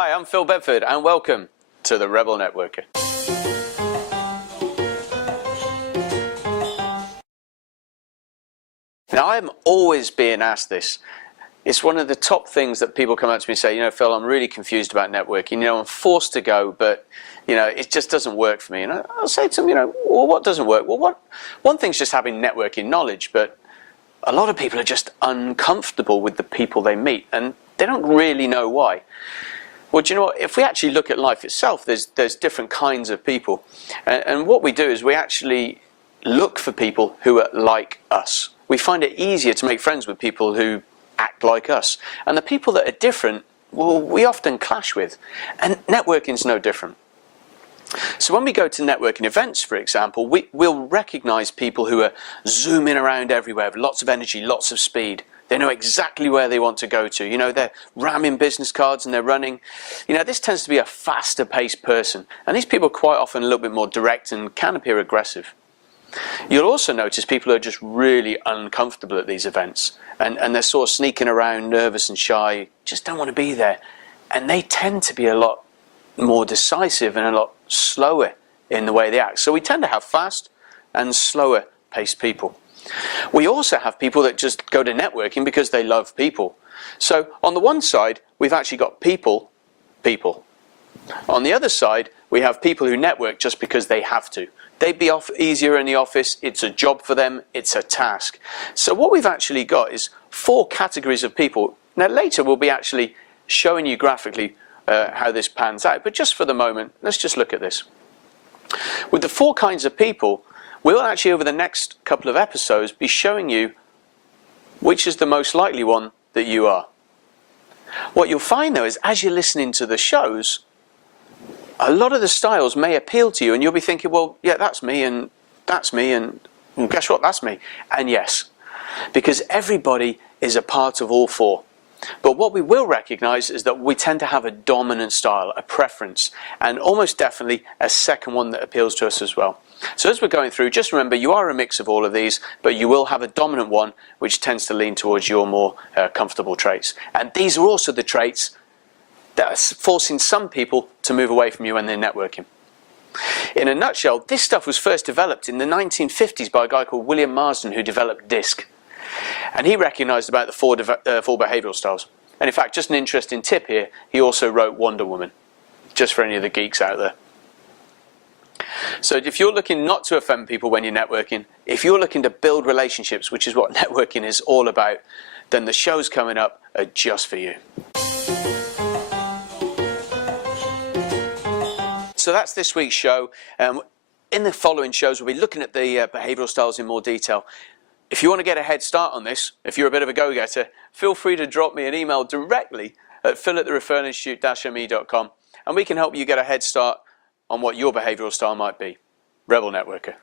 Hi, I'm Phil Bedford and welcome to the Rebel Networker. Now, I'm always being asked this. It's one of the top things that people come up to me and say, you know, Phil, I'm really confused about networking. You know, I'm forced to go, but, you know, it just doesn't work for me. And I'll say to them, you know, well, what doesn't work? Well, one thing's just having networking knowledge, but a lot of people are just uncomfortable with the people they meet, and they don't really know why. Well, do you know what? If we actually look at life itself, there's different kinds of people. And what we do is we actually look for people who are like us. We find it easier to make friends with people who act like us. And the people that are different, well, we often clash with. And networking's no different. So when we go to networking events, for example, we'll recognize people who are zooming around everywhere with lots of energy, lots of speed. They know exactly where they want to go to. You know, they're ramming business cards and they're running. You know, this tends to be a faster paced person. And these people are quite often a little bit more direct and can appear aggressive. You'll also notice people are just really uncomfortable at these events. And they're sort of sneaking around, nervous and shy, just don't want to be there. And they tend to be a lot more decisive and a lot slower in the way they act. So we tend to have fast and slower paced people. We also have people that just go to networking because they love people. So on the one side, we've actually got people. On the other side, we have people who network just because they have to. They'd be off easier in the office, it's a job for them, it's a task. So what we've actually got is 4 categories of people. Now later we'll be actually showing you graphically how this pans out, but just for the moment, let's just look at this. With the 4 kinds of people, we'll actually over the next couple of episodes be showing you which is the most likely one that you are. What you'll find though is as you're listening to the shows, a lot of the styles may appeal to you and you'll be thinking, well, yeah, that's me and well, guess what, that's me. And yes, because everybody is a part of all 4. But what we will recognize is that we tend to have a dominant style, a preference, and almost definitely a second one that appeals to us as well. So as we're going through, just remember you are a mix of all of these, but you will have a dominant one which tends to lean towards your more comfortable traits. And these are also the traits that are forcing some people to move away from you when they're networking. In a nutshell, this stuff was first developed in the 1950s by a guy called William Marsden who developed DISC. And he recognized about the 4 behavioral styles. And in fact, just an interesting tip here, he also wrote Wonder Woman, just for any of the geeks out there. So if you're looking not to offend people when you're networking, if you're looking to build relationships, which is what networking is all about, then the shows coming up are just for you. So that's this week's show. In the following shows, we'll be looking at the behavioral styles in more detail. If you want to get a head start on this, if you're a bit of a go-getter, feel free to drop me an email directly at phil@thereferralinstitute-me.com and we can help you get a head start on what your behavioral style might be. Rebel Networker.